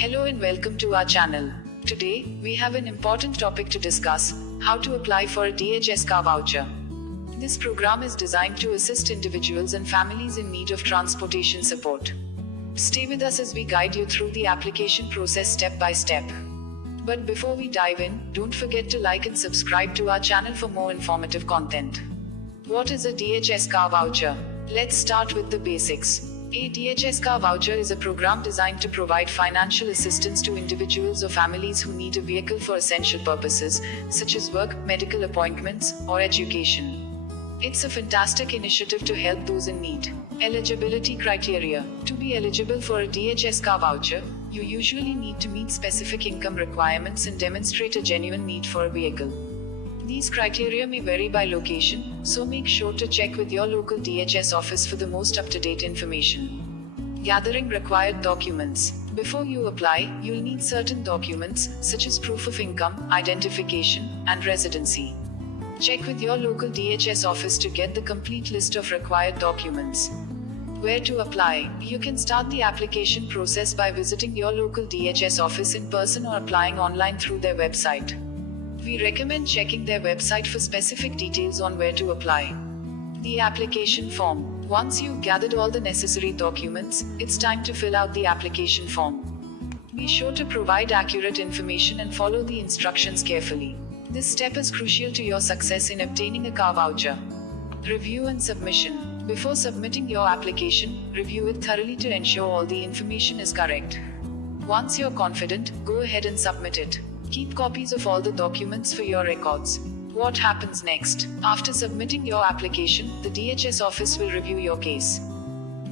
Hello and welcome to our channel. Today, we have an important topic to discuss: how to apply for a DHS Car Voucher. This program is designed to assist individuals and families in need of transportation support. Stay with us as we guide you through the application process step by step. But before we dive in, don't forget to like and subscribe to our channel for more informative content. What is a DHS Car Voucher? Let's start with the basics. A DHS Car Voucher is a program designed to provide financial assistance to individuals or families who need a vehicle for essential purposes, such as work, medical appointments, or education. It's a fantastic initiative to help those in need. Eligibility criteria. To be eligible for a DHS Car Voucher, you usually need to meet specific income requirements and demonstrate a genuine need for a vehicle. These criteria may vary by location, so make sure to check with your local DHS office for the most up-to-date information. Gathering required documents. Before you apply, you'll need certain documents, such as proof of income, identification, and residency. Check with your local DHS office to get the complete list of required documents. Where to apply? You can start the application process by visiting your local DHS office in person or applying online through their website. We recommend checking their website for specific details on where to apply. The application form. Once you've gathered all the necessary documents, it's time to fill out the application form. Be sure to provide accurate information and follow the instructions carefully. This step is crucial to your success in obtaining a car voucher. Review and submission. Before submitting your application, review it thoroughly to ensure all the information is correct. Once you're confident, go ahead and submit it. Keep copies of all the documents for your records. What happens next? After submitting your application, the DHS office will review your case.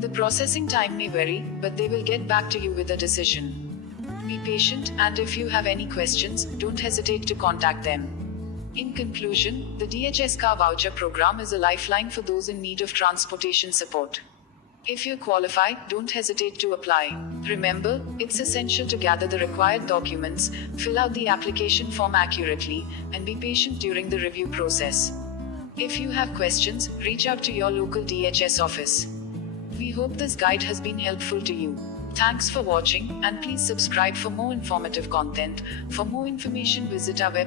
The processing time may vary, but they will get back to you with a decision. Be patient, and if you have any questions, don't hesitate to contact them. In conclusion, the DHS Car Voucher program is a lifeline for those in need of transportation support. If you qualify, don't hesitate to apply. Remember, it's essential to gather the required documents, fill out the application form accurately, and be patient during the review process. If you have questions, reach out to your local DHS office. We hope this guide has been helpful to you. Thanks for watching, and please subscribe for more informative content. For more information, visit our website.